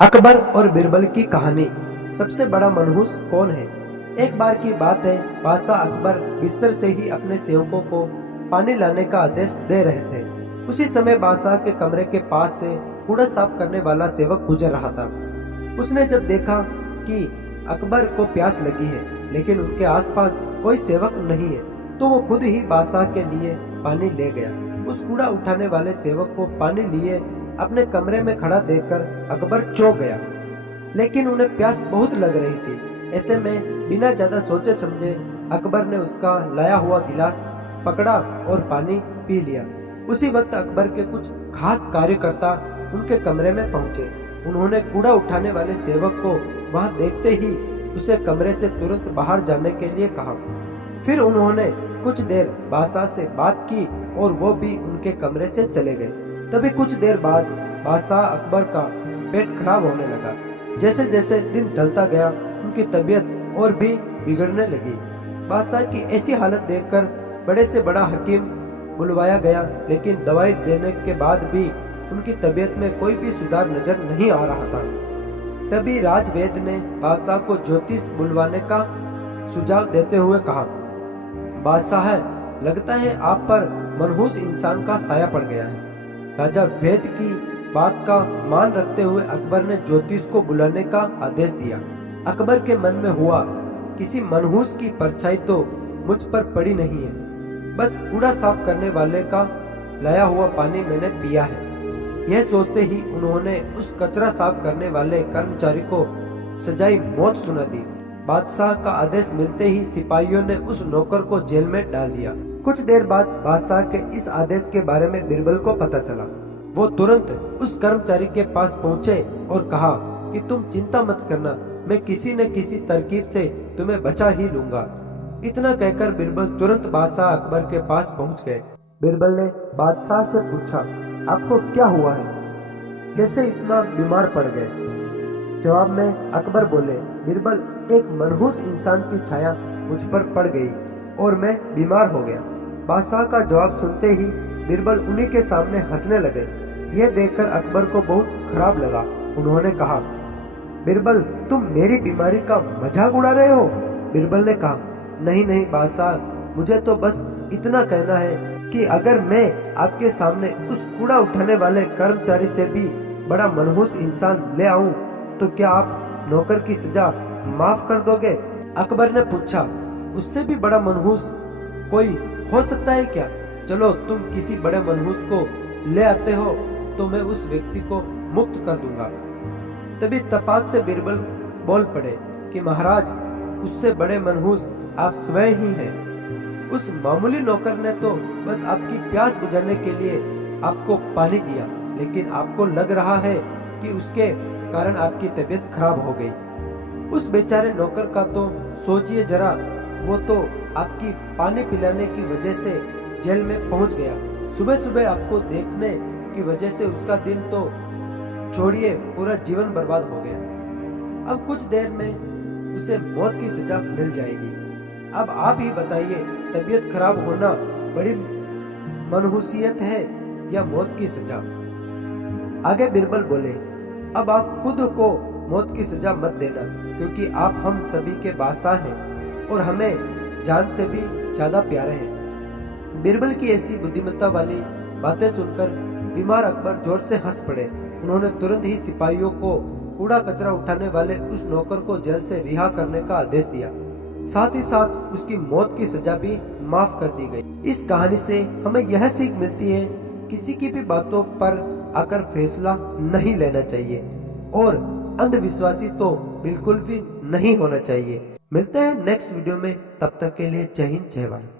अकबर और बिरबल की कहानी। सबसे बड़ा मनहूस कौन है। एक बार की बात है, बादशाह अकबर बिस्तर से ही अपने सेवकों को पानी लाने का आदेश दे रहे थे। उसी समय बादशाह के कमरे के पास से कूड़ा साफ करने वाला सेवक गुजर रहा था। उसने जब देखा कि अकबर को प्यास लगी है लेकिन उनके आसपास कोई सेवक नहीं है, तो वो खुद ही बादशाह के लिए पानी ले गया। उस कूड़ा उठाने वाले सेवक को पानी लिए अपने कमरे में खड़ा देखकर अकबर चौंक गया, लेकिन उन्हें प्यास बहुत लग रही थी। ऐसे में बिना ज्यादा सोचे समझे अकबर ने उसका लाया हुआ गिलास पकड़ा और पानी पी लिया। उसी वक्त अकबर के कुछ खास कार्यकर्ता उनके कमरे में पहुंचे। उन्होंने कूड़ा उठाने वाले सेवक को वहां देखते ही उसे कमरे से तुरंत बाहर जाने के लिए कहा। फिर उन्होंने कुछ देर बादशाह से बात की और वो भी उनके कमरे से चले गए। तभी कुछ देर बाद बादशाह अकबर का पेट खराब होने लगा। जैसे जैसे दिन ढलता गया उनकी तबीयत और भी बिगड़ने लगी। बादशाह की ऐसी हालत देखकर बड़े से बड़ा हकीम बुलवाया गया, लेकिन दवाई देने के बाद भी उनकी तबीयत में कोई भी सुधार नजर नहीं आ रहा था। तभी राजवेद ने बादशाह को ज्योतिष बुलवाने का सुझाव देते हुए कहा, बादशाह, लगता है आप पर मनहूस इंसान का साया पड़ गया है। राजा वेद की बात का मान रखते हुए अकबर ने ज्योतिष को बुलाने का आदेश दिया। अकबर के मन में हुआ, किसी मनहूस की परछाई तो मुझ पर पड़ी नहीं है, बस कूड़ा साफ करने वाले का लाया हुआ पानी मैंने पिया है। यह सोचते ही उन्होंने उस कचरा साफ करने वाले कर्मचारी को सजाई मौत सुना दी। बादशाह का आदेश मिलते ही सिपाहियों ने उस नौकर को जेल में डाल दिया। कुछ देर बाद बादशाह के इस आदेश के बारे में बिरबल को पता चला। वो तुरंत उस कर्मचारी के पास पहुंचे और कहा कि तुम चिंता मत करना, मैं किसी न किसी तरकीब से तुम्हें बचा ही लूंगा। इतना कहकर बिरबल तुरंत बादशाह अकबर के पास पहुंच गए। बिरबल ने बादशाह से पूछा, आपको क्या हुआ है, कैसे इतना बीमार पड़ गए। जवाब में अकबर बोले, बिरबल, एक मनहूस इंसान की छाया मुझ पर पड़ गई और मैं बीमार हो गया। बादशाह का जवाब सुनते ही बिरबल उन्हीं के सामने हंसने लगे। यह देखकर अकबर को बहुत खराब लगा। उन्होंने कहा, बिरबल, तुम मेरी बीमारी का मजाक उड़ा रहे हो। बिरबल ने कहा, नहीं नहीं बादशाह, मुझे तो बस इतना कहना है कि अगर मैं आपके सामने उस कूड़ा उठाने वाले कर्मचारी से भी बड़ा मनहूस इंसान ले आऊं, तो क्या आप नौकर की सजा माफ कर दोगे। अकबर ने पूछा, उससे भी बड़ा मनहूस कोई हो सकता है क्या। चलो, तुम किसी बड़े मनहूस को ले आते हो तो मैं उस व्यक्ति को मुक्त कर दूंगा। तभी तपाक से बिरबल बोल पड़े कि महाराज, उससे बड़े मनहूस आप स्वयं ही हैं। उस मामूली नौकर ने तो बस आपकी प्यास बुझाने के लिए आपको पानी दिया, लेकिन आपको लग रहा है कि उसके कारण आपकी तबीयत खराब हो गई। उस बेचारे नौकर का तो सोचिए जरा, वो तो आपकी पानी पिलाने की वजह से जेल में पहुंच गया। सुबह सुबह आपको देखने की वजह से उसका दिन तो छोड़िए, पूरा जीवन बर्बाद हो गया। अब कुछ देर में उसे मौत की सजा मिल जाएगी। अब आप ही बताइए, तबीयत खराब होना बड़ी मनहूसियत है या मौत की सजा। आगे बिरबल बोले, अब आप खुद को मौत की सजा मत देना, क्योंकि आप हम सभी के बादशाह हैं और हमें जान से भी ज्यादा प्यारे हैं। बिरबल की ऐसी बुद्धिमत्ता वाली बातें सुनकर बीमार अकबर जोर से हंस पड़े। उन्होंने तुरंत ही सिपाहियों को कूड़ा कचरा उठाने वाले उस नौकर को जेल से रिहा करने का आदेश दिया। साथ ही साथ उसकी मौत की सजा भी माफ कर दी गई। इस कहानी से हमें यह सीख मिलती है, किसी की भी बातों पर आकर फैसला नहीं लेना चाहिए और अंधविश्वासी तो बिल्कुल भी नहीं होना चाहिए। मिलते हैं नेक्स्ट वीडियो में, तब तक के लिए जय हिंद जय भारत।